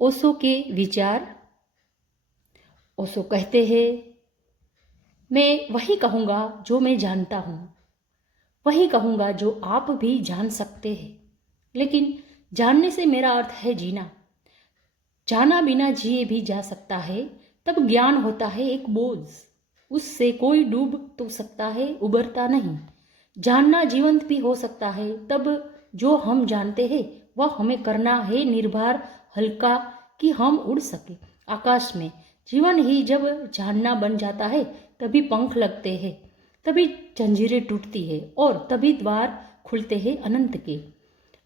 ओशो के विचार। ओशो कहते हैं, मैं वही कहूँगा जो मैं जानता हूँ, वही कहूँगा जो आप भी जान सकते हैं। लेकिन जानने से मेरा अर्थ है जीना। जाना बिना जिए भी जा सकता है, तब ज्ञान होता है एक बोझ। उससे कोई डूब तो सकता है, उबरता नहीं। जानना जीवंत भी हो सकता है, तब जो हम जानते हैं वह हमें करना है निर्भर, हल्का, कि हम उड़ सके आकाश में। जीवन ही जब जानना बन जाता है, तभी पंख लगते हैं, तभी जंजीरें टूटती है और तभी द्वार खुलते हैं अनंत के।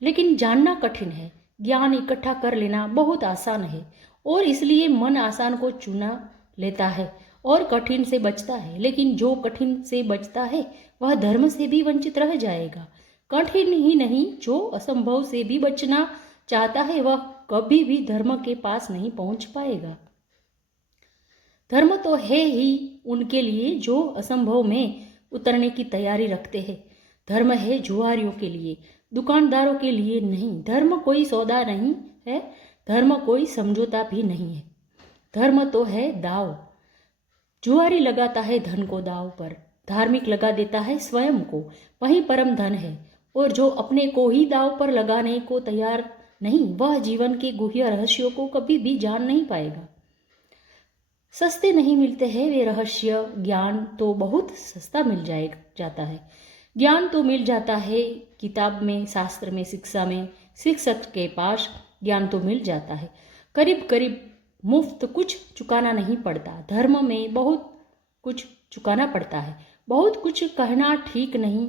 लेकिन जानना कठिन है, ज्ञान इकट्ठा कर लेना बहुत आसान है। और इसलिए मन आसान को चुना लेता है और कठिन से बचता है। लेकिन जो कठिन से बचता है वह धर्म से भी वंचित रह जाएगा। कठिन ही नहीं, जो असंभव से भी बचना चाहता है वह कभी भी धर्म के पास नहीं पहुंच पाएगा। धर्म तो है ही उनके लिए जो असंभव में उतरने की तैयारी रखते हैं। धर्म है जुआरियों के लिए, दुकानदारों के लिए नहीं। धर्म कोई सौदा नहीं है, धर्म कोई समझौता भी नहीं है। धर्म तो है दाव। जुआरी लगाता है धन को दाव पर, धार्मिक लगा देता है स्वयं को, वही परम धन है। और जो अपने को ही दाव पर लगाने को तैयार नहीं, वह जीवन के गुह्य रहस्यों को कभी भी जान नहीं पाएगा। सस्ते नहीं मिलते हैं वे रहस्य, ज्ञान तो बहुत सस्ता मिल जाता है। ज्ञान तो मिल जाता है किताब में, शास्त्र में, शिक्षा में, शिक्षक के पास ज्ञान तो मिल जाता है। करीब करीब मुफ्त कुछ चुकाना नहीं पड़ता। धर्म में बहुत कुछ चुकाना पड़ता है। बहुत कुछ कहना ठीक नहीं,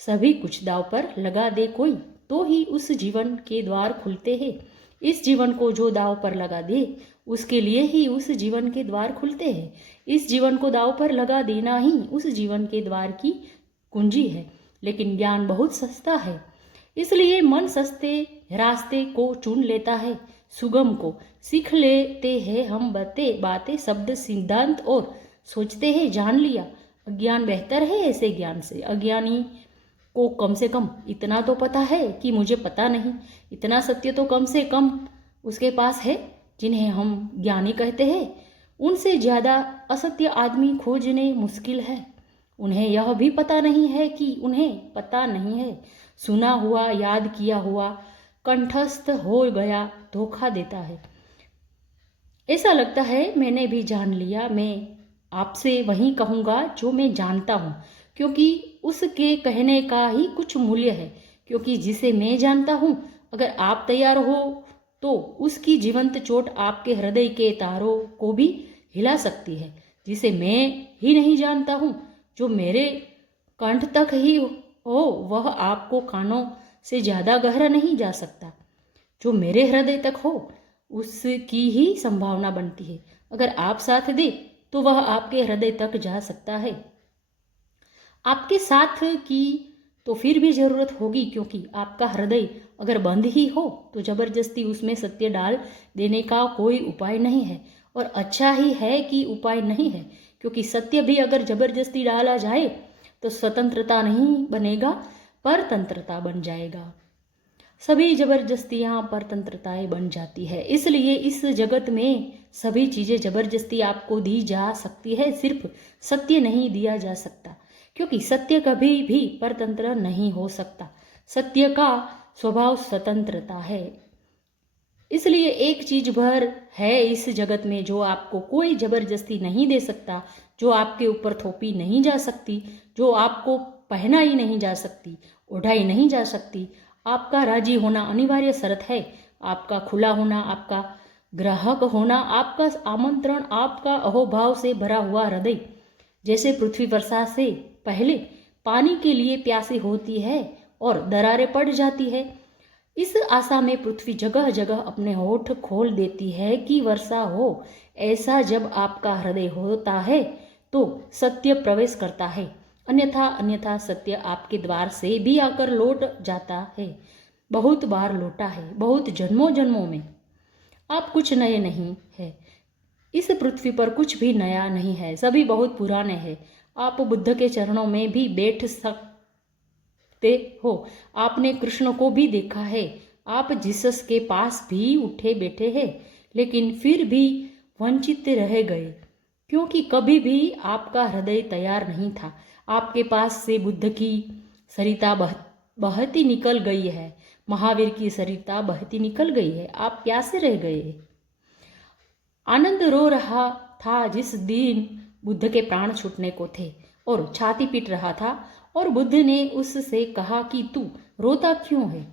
सभी कुछ दाव पर लगा दे कोई, तो ही उस जीवन के द्वार खुलते हैं। इस जीवन को जो दाव पर लगा दे, उसके लिए ही उस जीवन के द्वार खुलते हैं। इस जीवन को दाव पर लगा देना ही उस जीवन के द्वार की कुंजी है। लेकिन ज्ञान बहुत सस्ता है, इसलिए मन सस्ते रास्ते को चुन लेता है, सुगम को सीख लेते हैं हम बातें शब्द सिद्धांत और सोचते हैं जान लिया। अज्ञान बेहतर है ऐसे ज्ञान से। अज्ञानी को कम से कम इतना तो पता है कि मुझे पता नहीं। इतना सत्य तो कम से कम उसके पास है। जिन्हें हम ज्ञानी कहते हैं, उनसे ज़्यादा असत्य आदमी खोजने मुश्किल है। उन्हें यह भी पता नहीं है कि उन्हें पता नहीं है। सुना हुआ, याद किया हुआ, कंठस्थ हो गया धोखा देता है। ऐसा लगता है मैंने भी जान लिया। मैं आपसे वही कहूँगा जो मैं जानता हूँ, क्योंकि उसके कहने का ही कुछ मूल्य है। क्योंकि जिसे मैं जानता हूँ, अगर आप तैयार हो तो उसकी जीवंत चोट आपके हृदय के तारों को भी हिला सकती है। जिसे मैं ही नहीं जानता हूँ, जो मेरे कंठ तक ही हो, वह आपको कानों से ज़्यादा गहरा नहीं जा सकता। जो मेरे हृदय तक हो, उसकी ही संभावना बनती है। अगर आप साथ दे तो वह आपके हृदय तक जा सकता है। आपके साथ की तो फिर भी जरूरत होगी, क्योंकि आपका हृदय अगर बंद ही हो तो जबरदस्ती उसमें सत्य डाल देने का कोई उपाय नहीं है। और अच्छा ही है कि उपाय नहीं है, क्योंकि सत्य भी अगर जबरदस्ती डाला जाए तो स्वतंत्रता नहीं बनेगा, परतंत्रता बन जाएगा। सभी जबरदस्तियां परतंत्रताएं बन जाती है। इसलिए इस जगत में सभी चीज़ें जबरदस्ती आपको दी जा सकती है, सिर्फ सत्य नहीं दिया जा सकता। क्योंकि सत्य कभी भी परतंत्र नहीं हो सकता। सत्य का स्वभाव स्वतंत्रता है। इसलिए एक चीज भर है इस जगत में जो आपको कोई जबरदस्ती नहीं दे सकता, जो आपके ऊपर थोपी नहीं जा सकती, जो आपको पहनाई नहीं जा सकती, उठाई नहीं जा सकती। आपका राजी होना अनिवार्य शर्त है। आपका खुला होना, आपका ग्राहक होना, आपका आमंत्रण, आपका अहोभाव से भरा हुआ हृदय। जैसे पृथ्वी वर्षा से पहले पानी के लिए प्यासी होती है और दरारें पड़ जाती है, इस आशा में पृथ्वी जगह जगह अपने होठ खोल देती है कि वर्षा हो। ऐसा जब आपका हृदय होता है तो सत्य प्रवेश करता है, अन्यथा सत्य आपके द्वार से भी आकर लौट जाता है। बहुत बार लौटा है, बहुत जन्मों जन्मों में। आप कुछ नए नहीं है, इस पृथ्वी पर कुछ भी नया नहीं है, सभी बहुत पुराने हैं। आप बुद्ध के चरणों में भी बैठ सकते हो। आपने कृष्ण को भी देखा है, आप जीसस के पास भी उठे बैठे हैं, लेकिन फिर भी वंचित रह गए, क्योंकि कभी भी आपका हृदय तैयार नहीं था। आपके पास से बुद्ध की सरिता बहती निकल गई है, महावीर की सरिता बहती निकल गई है, आप प्यासे रह गए। आनंद रो रहा था जिस दिन बुद्ध के प्राण छूटने को थे और छाती पीट रहा था, और बुद्ध ने उससे कहा कि तू रोता क्यों है?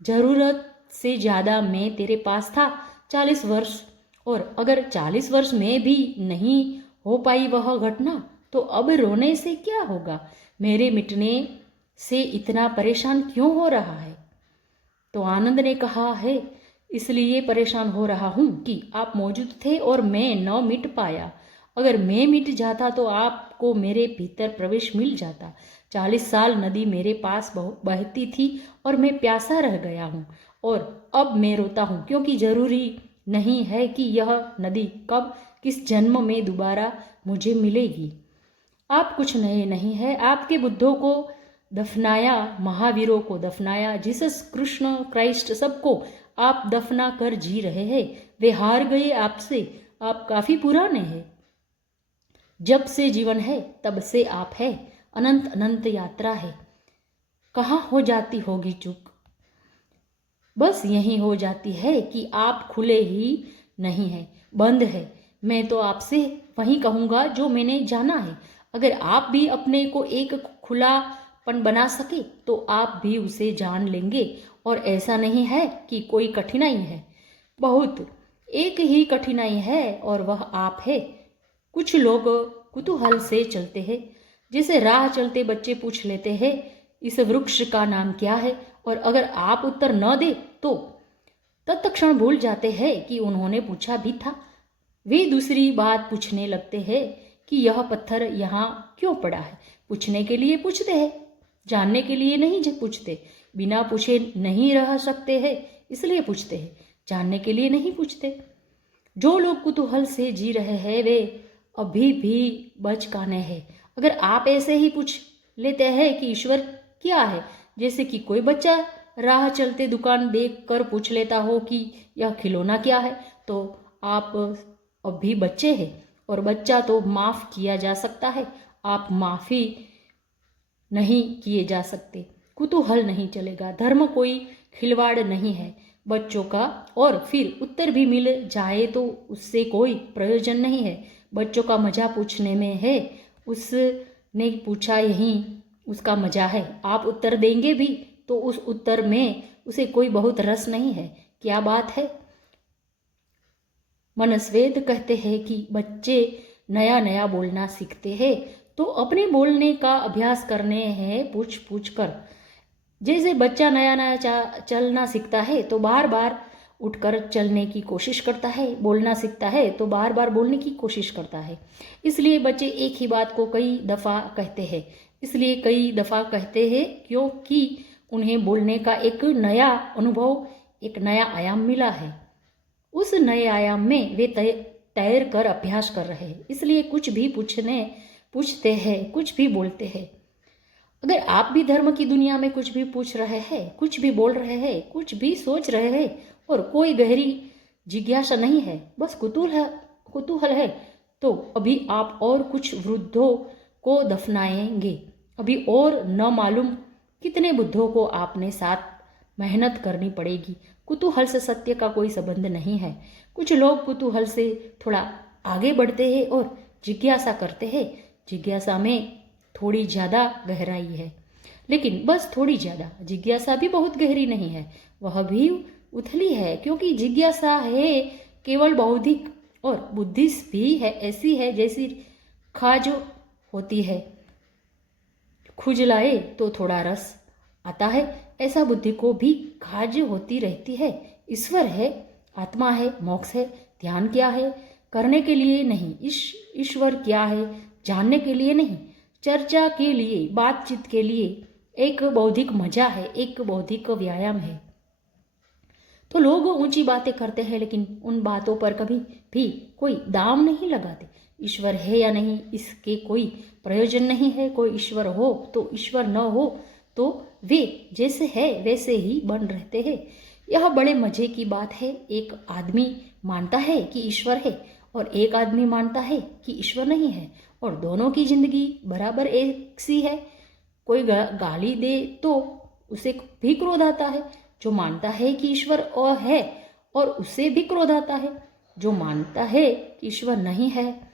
जरूरत से ज़्यादा मैं तेरे पास था 40 वर्ष, और अगर 40 वर्ष में भी नहीं हो पाई वह घटना, तो अब रोने से क्या होगा? मेरे मिटने से इतना परेशान क्यों हो रहा है? तो आनंद ने कहा है, इसलिए परेशान हो रहा हूँ कि आप मौजूद थे और मैं न मिट पाया। अगर मैं मिट जाता तो आपको मेरे भीतर प्रवेश मिल जाता। 40 साल नदी मेरे पास बहती थी और मैं प्यासा रह गया हूँ, और अब मैं रोता हूँ क्योंकि जरूरी नहीं है कि यह नदी कब किस जन्म में दोबारा मुझे मिलेगी। आप कुछ नए नहीं हैं। आपके बुद्धों को दफनाया, महावीरों को दफनाया, जीसस, कृष्ण, क्राइस्ट, सबको आप दफना कर जी रहे हैं। वे हार गए आपसे। आप काफी पुराने हैं। जब से जीवन है तब से आप है। अनंत अनंत यात्रा है। कहाँ हो जाती होगी चूक? बस यही हो जाती है कि आप खुले ही नहीं है, बंद है। मैं तो आपसे वही कहूँगा जो मैंने जाना है। अगर आप भी अपने को एक खुलापन बना सके तो आप भी उसे जान लेंगे। और ऐसा नहीं है कि कोई कठिनाई है, बहुत एक ही कठिनाई है, और वह आप है। कुछ लोग कुतूहल से चलते हैं, जैसे राह चलते बच्चे पूछ लेते हैं, इस वृक्ष का नाम क्या है? और अगर आप उत्तर न दे तो तत्क्षण भूल जाते हैं कि उन्होंने पूछा भी था। वे दूसरी बात पूछने लगते हैं कि यह पत्थर यहाँ क्यों पड़ा है। पूछने के लिए पूछते हैं, जानने के लिए नहीं पूछते। बिना पूछे नहीं रह सकते हैं, इसलिए पूछते हैं। जानने के लिए नहीं पूछते। जो लोग कुतूहल से जी रहे हैं वे अभी भी बचकाने हैं। अगर आप ऐसे ही पूछ लेते हैं कि ईश्वर क्या है, जैसे कि कोई बच्चा राह चलते दुकान देख कर पूछ लेता हो कि यह खिलौना क्या है, तो आप अभी बच्चे हैं। और बच्चा तो माफ़ किया जा सकता है, आप माफ़ी नहीं किए जा सकते। कुतूहल नहीं चलेगा। धर्म कोई खिलवाड़ नहीं है बच्चों का, और फिर उत्तर भी मिल जाए तो उससे कोई प्रयोजन नहीं है। बच्चों का मजा पूछने में है। उसने पूछा, यही उसका मजा है। आप उत्तर देंगे भी तो उस उत्तर में उसे कोई बहुत रस नहीं है। क्या बात है? मनस्वेद कहते हैं कि बच्चे नया नया बोलना सीखते हैं तो अपने बोलने का अभ्यास करने हैं पूछ पूछ कर। जैसे बच्चा नया नया चलना सीखता है तो बार बार उठकर चलने की कोशिश करता है, बोलना सीखता है तो बार बार बोलने की कोशिश करता है। इसलिए बच्चे एक ही बात को कई दफ़ा कहते हैं। इसलिए कई दफ़ा कहते हैं क्योंकि उन्हें बोलने का एक नया अनुभव, एक नया आयाम मिला है। उस नए आयाम में वे तैर कर अभ्यास कर रहे हैं, इसलिए कुछ भी पूछते हैं, कुछ भी बोलते हैं। अगर आप भी धर्म की दुनिया में कुछ भी पूछ रहे हैं, कुछ भी बोल रहे हैं, कुछ भी सोच रहे हैं और कोई गहरी जिज्ञासा नहीं है, बस कुतूहल है, तो अभी आप और कुछ वृद्धों को दफनाएंगे। अभी और न मालूम कितने बुद्धों को आपने साथ मेहनत करनी पड़ेगी। कुतूहल से सत्य का कोई संबंध नहीं है। कुछ लोग कुतूहल से थोड़ा आगे बढ़ते हैं और जिज्ञासा करते हैं। जिज्ञासा में थोड़ी ज़्यादा गहराई है, लेकिन बस थोड़ी ज़्यादा। जिज्ञासा भी बहुत गहरी नहीं है, वह भी उथली है, क्योंकि जिज्ञासा है केवल बौद्धिक, और बुद्धि भी है ऐसी है जैसी खाज होती है। खुजलाए तो थोड़ा रस आता है, ऐसा बुद्धि को भी खाज होती रहती है। ईश्वर है, आत्मा है, मोक्ष है, ध्यान क्या है, करने के लिए नहीं। ईश्वर क्या है, जानने के लिए नहीं, चर्चा के लिए, बातचीत के लिए। एक बौद्धिक मजा है, एक बौद्धिक व्यायाम है। तो लोग ऊंची बातें करते हैं, लेकिन उन बातों पर कभी भी कोई दाम नहीं लगाते। ईश्वर है या नहीं, इसके कोई प्रयोजन नहीं है। कोई ईश्वर हो तो ईश्वर न हो तो वे जैसे है वैसे ही बन रहते हैं। यह बड़े मजे की बात है। एक आदमी मानता है कि ईश्वर है और एक आदमी मानता है कि ईश्वर नहीं है, और दोनों की जिंदगी बराबर एक सी है। कोई गाली दे तो उसे भी क्रोध आता है, जो मानता है कि ईश्वर और है, और उसे भी क्रोध आता है। जो मानता है कि ईश्वर नहीं है